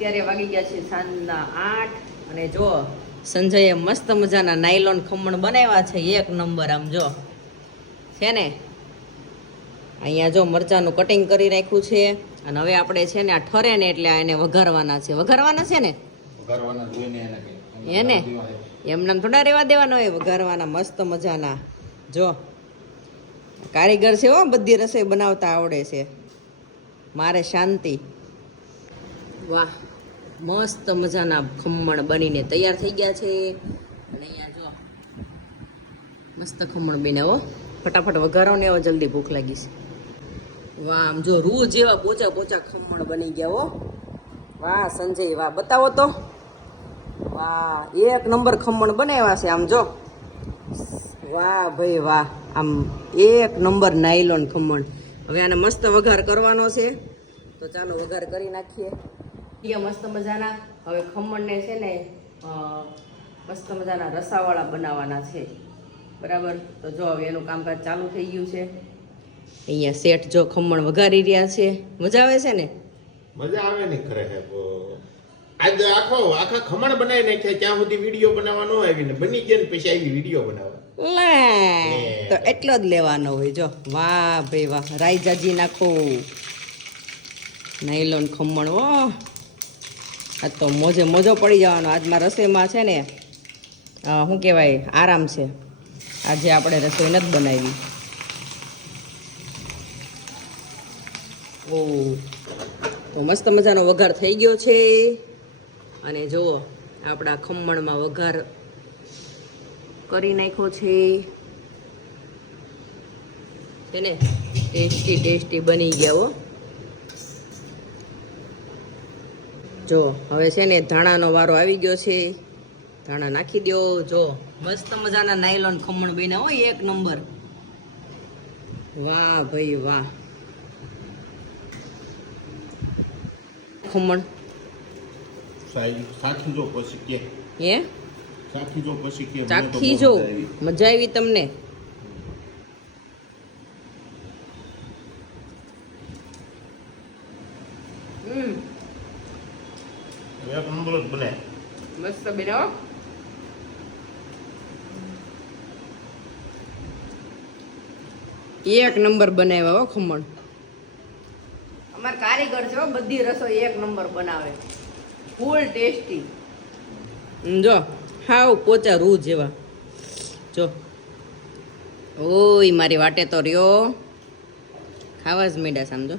અત્યારે વાગી ગયા છે સાંજના 8 અને જો સંજયે મસ્ત મજાના નાયલોન ખમણ બનાવ્યા છે એક નંબર. આમ જો છે ને અહીંયા જો મરચાંનું કટિંગ કરી નાખ્યું છે અને હવે આપણે છે ને આ ઠરે ને એટલે એને વઘારવાના છે. વઘારવાના છે ને એને એમને થોડા રહેવા દેવાના હોય, વઘારવાના મસ્ત મજાના. જો કારીગર છે હો, બધી રસોઈ બનાવતા આવડે છે. મારે શાંતિ. વાહ, મસ્ત મજાના ખમણ બનીને તૈયાર થઈ ગયા છે. અને અહીંયા જો મસ્ત ખમણ બને હો. ફટાફટ વઘારો ને, હવે જલ્દી ભૂખ લાગી છે. વાહ, આમ જો રૂ જેવા પોચા પોચા ખમણ બની ગયા હો. વાહ સંજય, વાહ બતાવો તો. વાહ, એક નંબર ખમણ બનાવ્યા છે. આમ જો, વાહ ભાઈ વાહ, આમ એક નંબર નાયલોન ખમણ. હવે આને મસ્ત વઘાર કરવાનો છે, તો ચાલો વઘાર કરી નાખીએ. મસ્ત મજાના હવે ખમણને છે ને મસ્ત મજાના રસાવાળા બનાવવાના છે, બરાબર. તો જો હવે એનું કામકાજ ચાલુ થઈ ગયું છે. અહીંયા શેઠ જો ખમણ વઘારી રહ્યા છે. મજા આવે છે ને? મજા આવે ને ખરે. આજે આખા ખમણ બનાવી નાખ્યા, ત્યાં સુધી વિડીયો બનાવવા ન આવી ને બની ગયા ને પછી આવી વિડીયો બનાવવા. તો એટલો જ લેવાનો હોય. જો વાહ ભાઈ વાહ, રાઈ જાજી નાખો. નાયલોન ખમણ ઓ, આ તો મોજે મોજો પડી જવાનો. આજમાં રસોઈમાં છે ને શું કહેવાય, આરામ છે. આજે આપણે રસોઈ નથી બનાવી. ઓ મસ્ત મજાનો વઘાર થઈ ગયો છે. અને જુઓ આપણા ખમણમાં વઘાર કરી નાખ્યો છે ને ટેસ્ટી ટેસ્ટી બની ગયા હો. જો હવે છે ને ધાણાનો વારો આવી ગયો છે. ધાણા નાખી દો. જો મસ્ત મજાના નાયલોન ખમણ બન્યા હોય એક નંબર. વાહ ભાઈ વાહ. ખમણ સાખી જો પછી કે હે સાખી જો પછી કે ચાખી જો. મજા આવી તમને? એક નંબર જ બને. મસ્ત બનાવો. એક નંબર બનાવ્યા હો ખમણ. અમાર કારીગર છે, બધી રસોઈ એક નંબર બનાવે, ફૂલ ટેસ્ટી. જો હાવ પોચા રૂ જેવા. જો ઓય મારી વાટે તો રહ્યો, ખાવા જ મીડા સમજો.